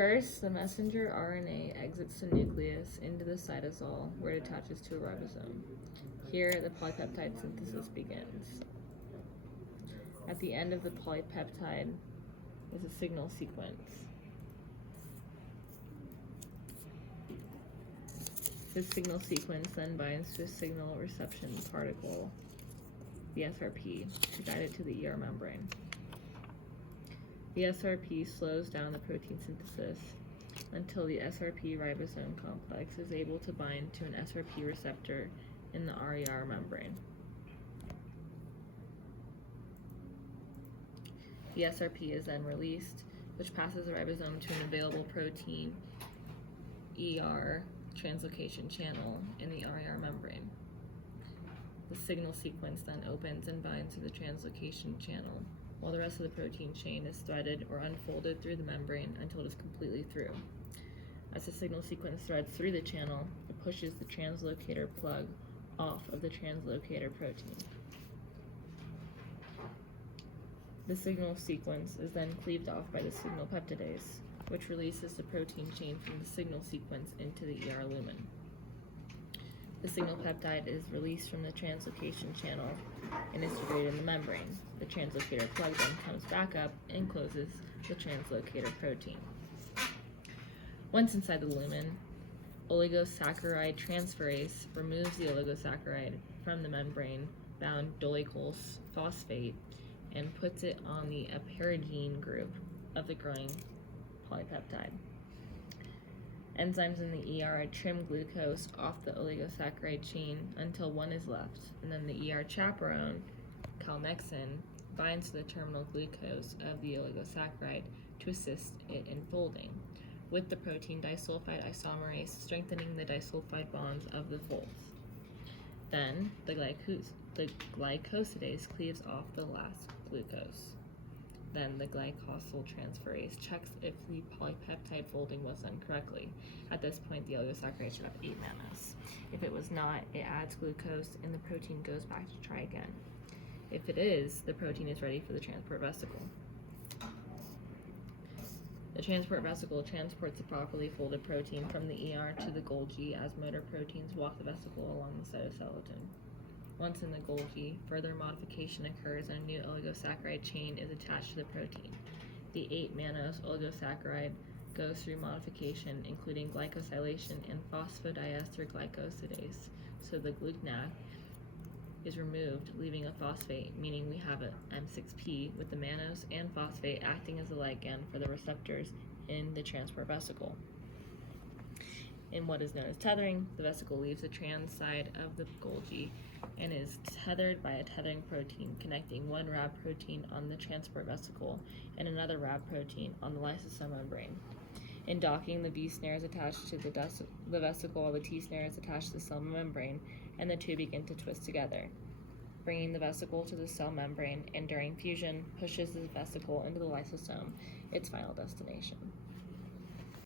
First, the messenger RNA exits the nucleus into the cytosol, where it attaches to a ribosome. Here, the polypeptide synthesis begins. At the end of the polypeptide is a signal sequence. This signal sequence then binds to a signal reception particle, the SRP, to guide it to the ER membrane. The SRP slows down the protein synthesis until the SRP ribosome complex is able to bind to an SRP receptor in the RER membrane. The SRP is then released, which passes the ribosome to an available protein ER translocation channel in the RER membrane. The signal sequence then opens and binds to the translocation channel, while the rest of the protein chain is threaded or unfolded through the membrane until it is completely through. As the signal sequence threads through the channel, it pushes the translocator plug off of the translocator protein. The signal sequence is then cleaved off by the signal peptidase, which releases the protein chain from the signal sequence into the ER lumen. The signal peptide is released from the translocation channel and is degraded in the membrane. The translocator plug then comes back up and closes the translocator protein. Once inside the lumen, oligosaccharide transferase removes the oligosaccharide from the membrane-bound dolicol phosphate and puts it on the aperigine group of the growing polypeptide. Enzymes in the ER trim glucose off the oligosaccharide chain until one is left, and then the ER chaperone, calnexin, binds to the terminal glucose of the oligosaccharide to assist it in folding, with the protein disulfide isomerase strengthening the disulfide bonds of the folds. Then, the glycosidase cleaves off the last glucose. Then the glycosyl transferase checks if the polypeptide folding was done correctly. At this point, the oligosaccharide should have 8 mannose. If it was not, it adds glucose and the protein goes back to try again. If it is, the protein is ready for the transport vesicle. The transport vesicle transports the properly folded protein from the ER to the Golgi as motor proteins walk the vesicle along the cytoskeleton. Once in the Golgi, further modification occurs and a new oligosaccharide chain is attached to the protein. The 8 mannose oligosaccharide goes through modification, including glycosylation and phosphodiester glycosidase, so the glucanac is removed, leaving a phosphate, meaning we have an M6P with the mannose and phosphate acting as a ligand for the receptors in the transport vesicle. In what is known as tethering, the vesicle leaves the trans side of the Golgi and is tethered by a tethering protein connecting one Rab protein on the transport vesicle and another Rab protein on the lysosome membrane. In docking, the V snare is attached to the vesicle while the T snare is attached to the cell membrane, and the two begin to twist together, bringing the vesicle to the cell membrane, and during fusion, pushes the vesicle into the lysosome, its final destination.